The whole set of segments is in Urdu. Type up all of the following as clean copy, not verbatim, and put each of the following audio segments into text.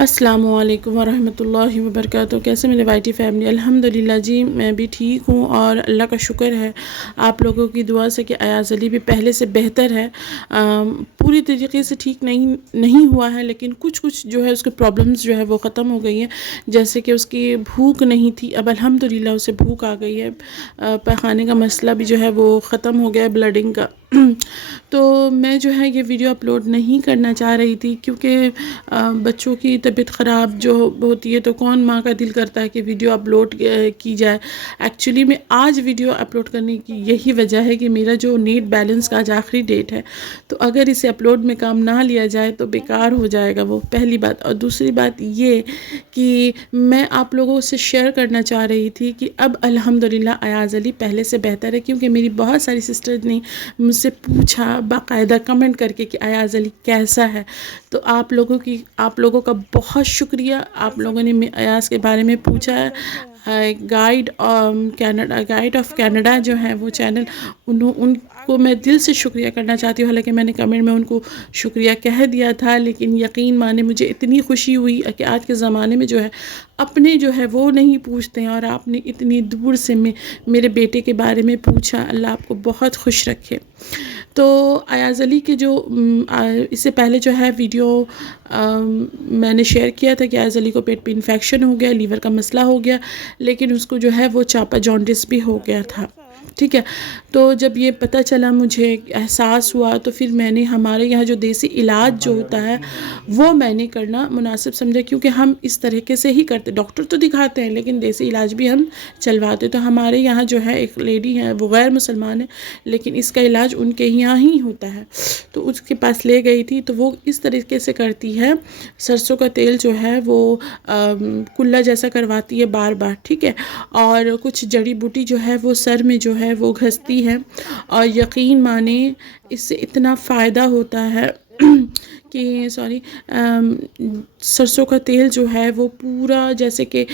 السلام علیکم ورحمۃ اللہ وبرکاتہ۔ کیسے میرے وائی فیملی؟ الحمدللہ جی میں بھی ٹھیک ہوں اور اللہ کا شکر ہے آپ لوگوں کی دعا سے کہ ایاز علی بھی پہلے سے بہتر ہے۔ پوری طریقے سے ٹھیک نہیں ہوا ہے، لیکن کچھ جو ہے اس کے پرابلمز جو ہے وہ ختم ہو گئی ہیں، جیسے کہ اس کی بھوک نہیں تھی، اب الحمدللہ اسے بھوک آ گئی ہے۔ پخانے کا مسئلہ بھی جو ہے وہ ختم ہو گیا ہے، بلڈنگ کا۔ تو میں جو ہے یہ ویڈیو اپلوڈ نہیں کرنا چاہ رہی تھی، کیونکہ بچوں کی طبیعت خراب جو ہوتی ہے تو کون ماں کا دل کرتا ہے کہ ویڈیو اپلوڈ کی جائے۔ ایکچولی میں آج ویڈیو اپلوڈ کرنے کی یہی وجہ ہے کہ میرا جو نیٹ بیلنس کا آج آخری ڈیٹ ہے، تو اگر اسے اپلوڈ میں کام نہ لیا جائے تو بیکار ہو جائے گا، وہ پہلی بات۔ اور دوسری بات یہ کہ میں آپ لوگوں سے شیئر کرنا چاہ رہی تھی کہ اب الحمدللہ ایاز علی پہلے سے بہتر ہے، کیونکہ میری بہت ساری سسٹر نے مجھ سے پوچھا باقاعدہ کمنٹ کر کے کہ ایاز علی کیسا ہے۔ تو آپ لوگوں کا بہت شکریہ، آپ لوگوں نے ایاز کے بارے میں پوچھا ہے۔ گائیڈ آف کینیڈا جو ہے وہ چینل، ان کو میں دل سے شکریہ کرنا چاہتی ہوں، حالانکہ میں نے کمنٹ میں ان کو شکریہ کہہ دیا تھا، لیکن یقین مانے مجھے اتنی خوشی ہوئی کہ آج کے زمانے میں جو ہے اپنے جو ہے وہ نہیں پوچھتے ہیں، اور آپ نے اتنی دور سے میرے بیٹے کے بارے میں پوچھا۔ اللہ آپ کو بہت خوش رکھے۔ تو ایاز علی کے جو اس سے پہلے جو ہے ویڈیو میں نے شیئر کیا تھا کہ ایاز علی کو پیٹ پہ انفیکشن ہو گیا، لیور کا مسئلہ ہو گیا، لیکن اس کو جو ہے وہ چاپا جانڈس بھی ہو گیا تھا، ٹھیک ہے۔ تو جب یہ پتہ چلا، مجھے احساس ہوا، تو پھر میں نے ہمارے یہاں جو دیسی علاج جو ہوتا ہے وہ میں نے کرنا مناسب سمجھا، کیونکہ ہم اس طریقے سے ہی کرتے، ڈاکٹر تو دکھاتے ہیں لیکن دیسی علاج بھی ہم چلواتے۔ تو ہمارے یہاں جو ہے ایک لیڈی ہے، وہ غیر مسلمان ہے، لیکن اس کا علاج ان کے یہاں ہی ہوتا ہے، تو اس کے پاس لے گئی تھی، تو وہ اس طریقے سے کرتی ہے، سرسوں کا تیل جو ہے وہ کلا جیسا کرواتی ہے بار بار، ٹھیک ہے، اور کچھ جڑی بوٹی جو ہے وہ سر میں جو ہے وہ گھستی ہے، اور یقین مانے اس سے اتنا فائدہ ہوتا ہے کہ سرسوں کا تیل جو ہے وہ پورا جیسے کہ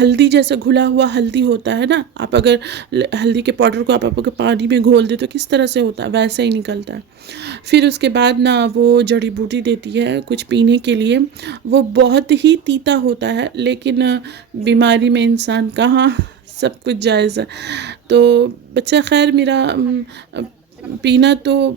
ہلدی جیسا گھلا ہوا ہلدی ہوتا ہے نا، آپ اگر ہلدی کے پاؤڈر کو آپ اگر پانی میں گھول دے تو کس طرح سے ہوتا ہے، ویسا ہی نکلتا ہے۔ پھر اس کے بعد نا وہ جڑی بوٹی دیتی ہے کچھ پینے کے لیے، وہ بہت ہی تیتا ہوتا ہے، لیکن بیماری میں انسان کہاں سب کچھ جائز ہے۔ تو بچہ خیر میرا پینا تو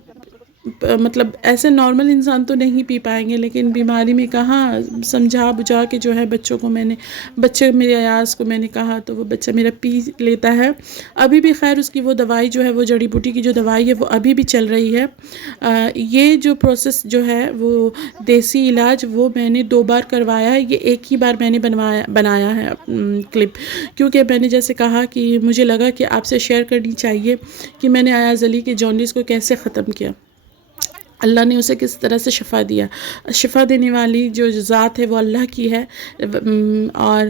مطلب ایسے نارمل انسان تو نہیں پی پائیں گے، لیکن بیماری میں کہاں سمجھا بجھا کے جو ہے بچے میرے ایاز کو میں نے کہا، تو وہ بچہ میرا پی لیتا ہے۔ ابھی بھی خیر اس کی وہ دوائی جو ہے، وہ جڑی بوٹی کی جو دوائی ہے وہ ابھی بھی چل رہی ہے۔ یہ جو پروسیس جو ہے وہ دیسی علاج، وہ میں نے 2 بار کروایا ہے، یہ ایک ہی بار میں نے بنایا ہے کلپ، کیونکہ میں نے جیسے کہا کہ مجھے لگا کہ آپ سے شیئر کرنی چاہیے کہ میں نے ایاز علی کے جانڈس کو کیسے ختم کیا، اللہ نے اسے کس طرح سے شفا دیا۔ شفا دینے والی جو ذات ہے وہ اللہ کی ہے، اور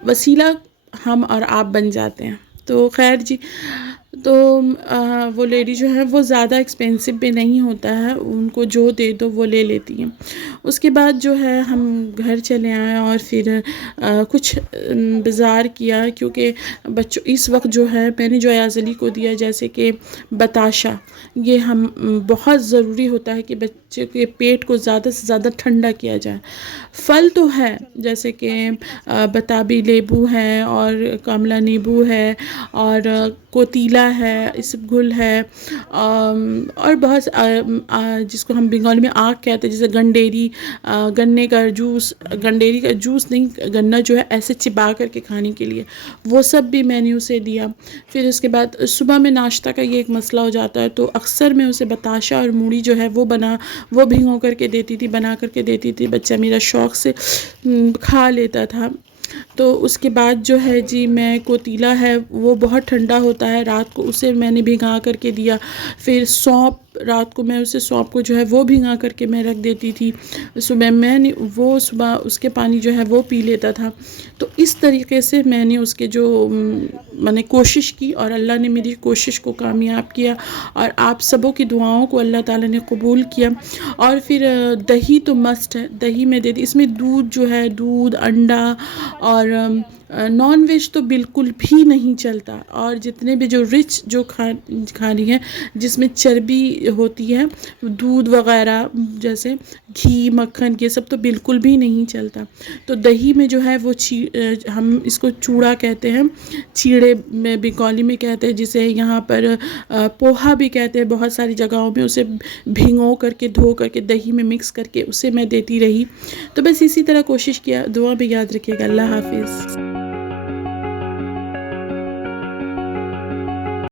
وسیلہ ہم اور آپ بن جاتے ہیں۔ تو خیر جی، تو وہ لیڈی جو ہے وہ زیادہ ایکسپینسو بھی نہیں ہوتا ہے، ان کو جو دے دو وہ لے لیتی ہیں۔ اس کے بعد جو ہے ہم گھر چلے آئے، اور پھر کچھ بازار کیا، کیونکہ بچوں اس وقت جو ہے میں نے جو ایاز علی کو دیا، جیسے کہ بتاشا، یہ بہت ضروری ہوتا ہے کہ بچے کے پیٹ کو زیادہ سے زیادہ ٹھنڈا کیا جائے۔ پھل تو ہے، جیسے کہ بتابی لیبو ہے، اور کملا نیبو ہے، اور کوتیلا ہے، اسب گل ہے، اور بہت جس کو ہم بنگالی میں آگ کہتے ہیں، جیسے گنڈیری، گنے کا جوس، گنڈیری کا جوس نہیں، گنا جو ہے ایسے چبا کر کے کھانے کے لیے، وہ سب بھی میں نے اسے دیا۔ پھر اس کے بعد صبح میں ناشتہ کا یہ ایک مسئلہ ہو جاتا ہے، تو اکثر میں اسے بتاشا اور موڑی جو ہے وہ بھگو کر کے دیتی تھی، بنا کر کے دیتی تھی، بچہ میرا شوق سے کھا لیتا تھا۔ تو اس کے بعد جو ہے جی میں کوتیلا ہے، وہ بہت ٹھنڈا ہوتا ہے، رات کو اسے میں نے بھگا کر کے دیا۔ پھر سونپ، رات کو میں اسے سونپ کو جو ہے وہ بھگا کر کے میں رکھ دیتی تھی، صبح اس کے پانی جو ہے وہ پی لیتا تھا۔ تو اس طریقے سے میں نے اس کے میں نے کوشش کی، اور اللہ نے میری کوشش کو کامیاب کیا، اور آپ سبوں کی دعاؤں کو اللہ تعالیٰ نے قبول کیا۔ اور پھر دہی تو مسٹ ہے، دہی میں دے دی، اس میں دودھ جو ہے، دودھ، انڈا، اور نان ویج تو بالکل بھی نہیں چلتا، اور جتنے بھی جو رچ جو کھانی ہے، جس میں چربی ہوتی ہے دودھ وغیرہ جیسے گھی مکھن یہ سب تو بالکل بھی نہیں چلتا. تو دہی میں جو ہے وہ ہم اس کو چوڑا کہتے ہیں, چیڑے میں بنگالی میں کہتے ہیں, جسے یہاں پر پوہا بھی کہتے ہیں بہت ساری جگہوں میں. اسے بھگو کر کے دھو کر کے دہی میں مکس کر کے اسے میں دیتی رہی. تو بس اسی طرح کوشش کیا. دعا بھی یاد رکھیے گا. اللہ حافظ.